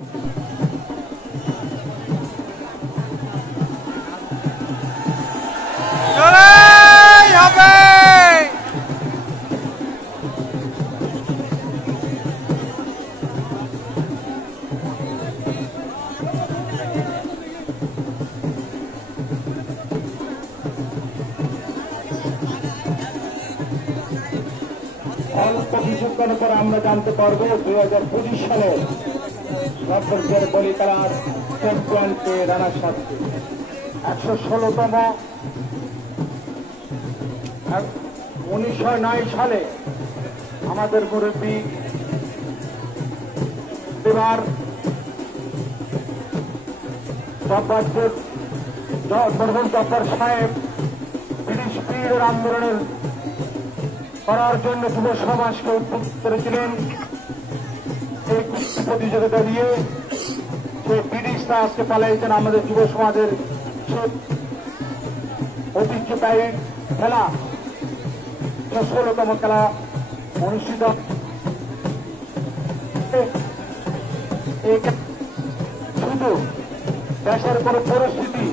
অল্প কিছুক্ষণ পর আমরা জানতে পারবো 2025 সালে সর্বশের বলিকার চ্যাম্পিয়নকে রানার সাথে 116তম 1909 সালে আমাদের মুরব্বী এবার মরহুম জব্বার সাহেব ব্রিটিশ পীরের আন্দোলনের করার জন্য যুব সমাজকে উদ্বুদ্ধ করেছিলেন। এই প্রতিযোগিতা দিয়ে যে ব্রিটিশরা আজকে পালাইছেন আমাদের যুব সমাজের ঐতিহ্যবাহী খেলা 16তম খেলা অনুষ্ঠিত। শুধু দেশের কোন পরিস্থিতি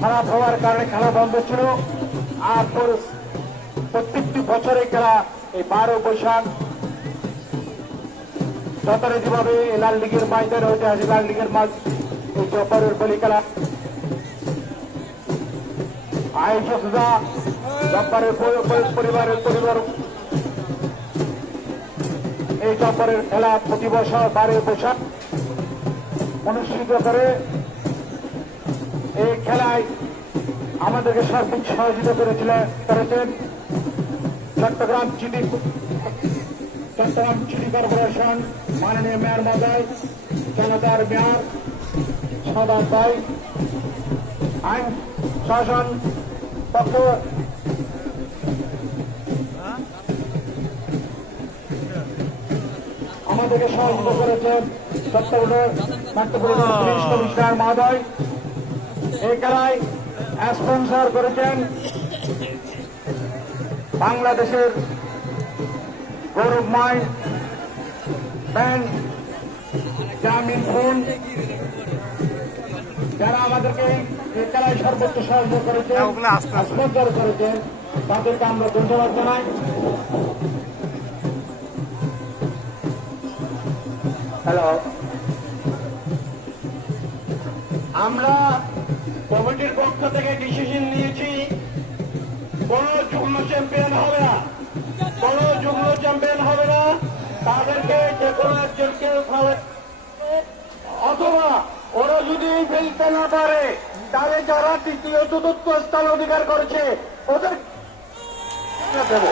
খারাপ হওয়ার কারণে খেলা বন্ধ ছিল, আর প্রত্যেকটি বছরে খেলা এই 12 বৈশাখ যথারীতিভাবে লাল লীগের ময়দানে হতে আসে। লাল লীগের মাঝ এই জব্বারের বলি খেলা আয়েশা সুজা জব্বারের পরিবার এই জব্বারের খেলা প্রতি বছর 12 বৈশাখ অনুষ্ঠিত করে। এই খেলায় আমাদেরকে সার্বিক সহযোগিতা করেছেন চট্টগ্রাম সিটি কর্পোরেশন মাননীয় মেয়র মহোদয়, জনতার মেয়র সাদাত ভাই, আইন শাসন পক্ষ আমাদেরকে সহযোগিতা করেছেন চট্টগ্রাম পুলিশ কমিশনার মহোদয়। এই খেলায় স্পন্সর করেছেন বাংলাদেশের গৌরবময় ব্যাংক গ্রামীণ ফোন, যারা আমাদেরকে এই খেলায় সর্বোচ্চ সাহায্য করেছেন, স্পন্সর করেছেন, তাদেরকে আমরা ধন্যবাদ জানাই। হ্যালো, আমরা কমিটির পক্ষ থেকে ডিসিশন নিয়েছি কোন যুগ্ম চ্যাম্পিয়ন হবে না, কোন যুগ্ম চ্যাম্পিয়ন হবে না। তাদেরকে যে কোনো একজনকে অথবা ওরা যদি ফেলতে না পারে তাহলে যারা তৃতীয় চতুর্থ স্থান অধিকার করেছে ওদের দেব।